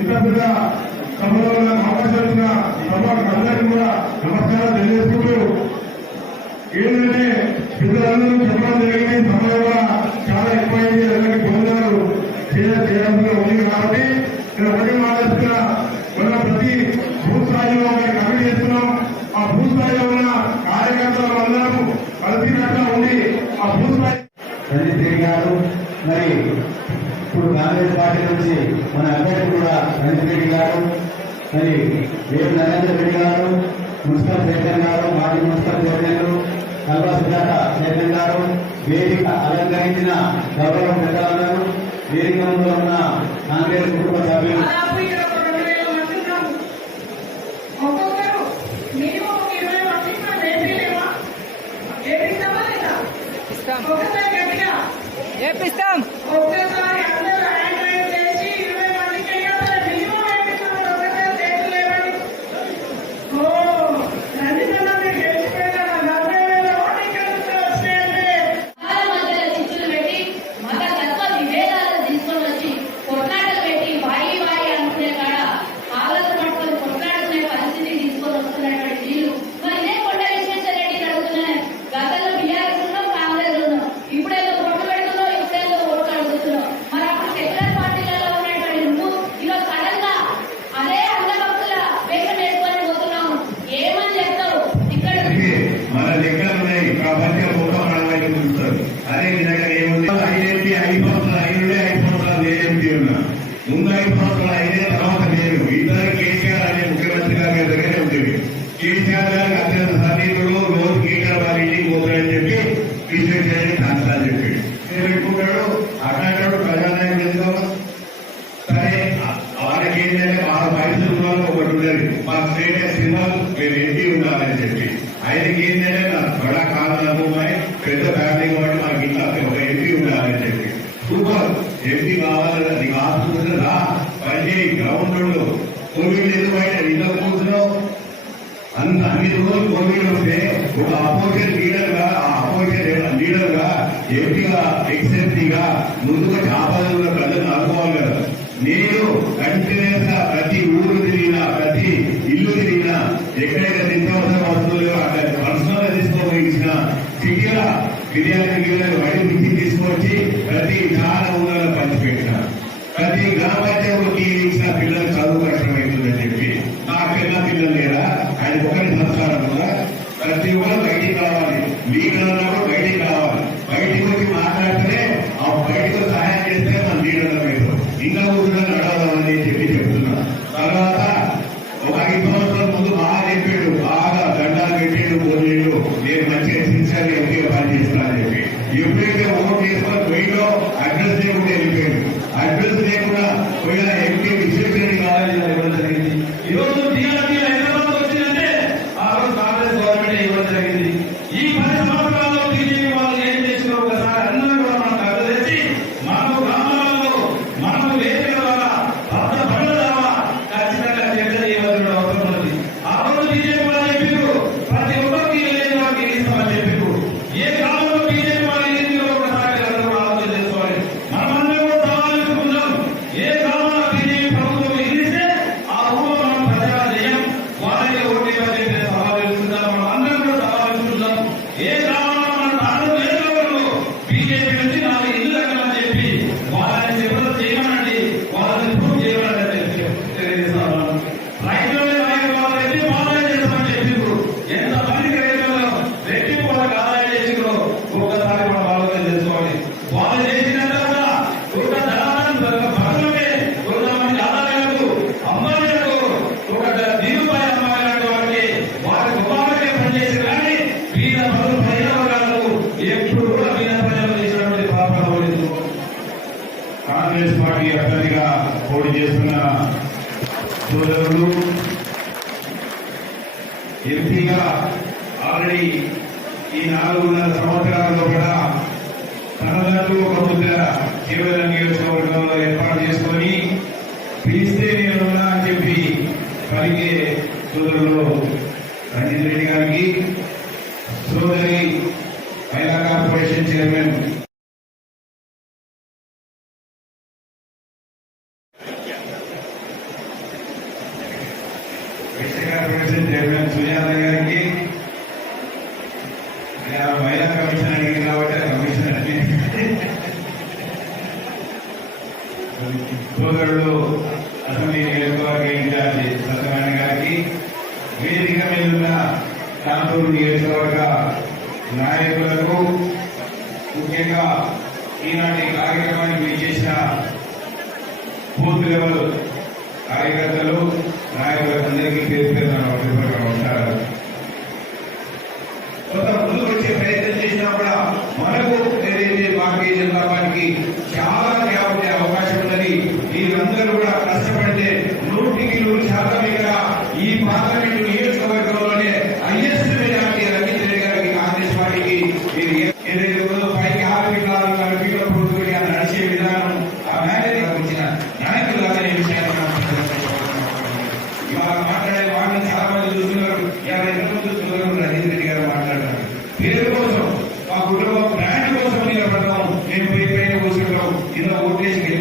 ఇంత సభలో ఉన్న అవకాశం సభకు అందరికీ కూడా నమస్కారం తెలియజేసుకుంటూ ఏంటంటే పిల్లలందరూ చెప్పడం జరిగింది సమయం కూడా చాలా ఎక్కువైంది. అందరికీ భోజనాలు చేయాల్సిన ఉంది కాబట్టి నేను ఒకటి మాట్లాడుతున్నా. మన ప్రతి భూ స్థాయిలో ఒక కమిటీ చేస్తున్నాం. ఆ భూ స్థాయిలో ఉన్న కార్యకర్తలు అందరూ కలిసినట్టుగా ఉండి ఆ భూ స్థాయి గారు. మరి ఇప్పుడు కాంగ్రెస్ పార్టీ నుంచి మన అభ్యర్థి కూడా రంజిత్ రెడ్డి గారు మరి వేరు నరేంద్ర రెడ్డి గారు మున్సిపల్ చైర్మన్ గారు మాజీ municipal chairman Kalva Sujatha chairman గారు వేదిక అలంకరించిన గౌరవ పెద్దలందరూ వేదిక ముందు ఉన్న కాంగ్రెస్ కుటుంబ సభ్యులు. దాదాపు మన దగ్గర ఉన్నాయి కాబట్టి మొత్తం మన వైపు చూస్తారు అదే విధంగా ఏముంది? ఐడెంటి ఐదు ఐదుడే ఐదు సంవత్సరాలు ఏఎంపీ ఉన్నా. ముందు ఐదు ఐదే తర్వాత లేదు ఇద్దరు కేసీఆర్ అనే ముఖ్యమంత్రి గారి దగ్గరే ఉండేవి. కేసీఆర్ గారికి అత్యంత సన్నిహితుడు రోజు కేటీఆర్ వారి ఇంటికి పోతాడని చెప్పి విశ్వేశ్వరని కాంతాలు చెప్పాడు. నేను పెట్టుకుంటాడు అట్లాంటాడు ప్రజానాయకుడు ఎందుకు? సరే వాళ్ళకి ఏంటంటే వాళ్ళ వయసు ఉన్న ఒకటి ఉండేది. మా స్టేట్ సినిమా మీరు ఎంపీ ఉండాలని చెప్పి. ఆయనకి ఏంటంటే నా త్వర కారణాలు ఉన్నాయి పెద్ద ఫ్యామిలీ కాబట్టి మాకు ఇంట్లో ఒక ఎంపీ ఉండాలని చెప్పి. సూపర్. ఎంపీ కావాలన్నా నీకు ఆసుపత్రి రా. పనిచేయి. గ్రౌండ్ ఉండు. కోవిడ్ ఎందుకు బయట ఇంట్లో కూర్చున్నావు. అంత అన్ని రోజులు కోవిడ్ వస్తే ఒక అపోజిషన్ లీడర్గా ఆ అపోజిషన్ లీడర్గా ఎంపీగా ఎక్స్ఎంపీగా ముందుగా ఆపదలు ప్రజలు అనుకోవాలి కదా. నేను కంటిన్యూస్గా ప్రతి ఊరు తిరిగిన ప్రతి ఇల్లు తిరిగినా ఎక్కడైతే నిత్యావసర వస్తువులు అక్కడ పర్సనల్గా తీసుకోపోయి ఇచ్చిన సిటీల బిర్యానీ గిన్నెలు బయట నుంచి తీసుకొచ్చి ప్రతి చాలా ఊళ్ళలో పంచిపెట్టిన. ప్రతి గ్రామ పంచాయతీకి ఇచ్చిన పిల్లలు చదువు కష్టమవుతుందని చెప్పి. నా పిల్ల పిల్లలు లేదా ఆయన ఒకటి సంస్కారం కూడా ప్రతి ఒక్కరు బయటికి రావాలి. లీడర్ అన్నప్పుడు బయటికి రావాలి. బయటికి వచ్చి మాట్లాడితే ఆ బయటకు సహాయం చేస్తే మన లీడర్ మీరు ఇంకా కూర్చొని కాంగ్రెస్ పార్టీ అభ్యర్థిగా పోటీ చేస్తున్న సోదరులు ఎంపీగా ఆల్రెడీ ఈ నాలుగున్నర సంవత్సరాలలో కూడా తనదంటూ ఒక ముద్ర కేవలం నియోజకవర్గంలో ఏర్పాటు చేసుకొని పిలిస్తే నేనున్నా అని చెప్పి పలికే సోదరులు రంజిత్ వెస్ట్ గారికి మహిళా కమిషన్ అడిగింది కాబట్టి కమిషన్ సోదరుడు అసెంబ్లీ గారికి వేదిక మీద ఉన్న కాంపూర్ నాయకులకు ముఖ్యంగా ఈనాటి కార్యక్రమానికి చేసిన పూర్తి లెవెల్ కార్యకర్తలు నాయకులకు అందరికీ పేరు పేరు నమస్కారాలు. E na burguesia.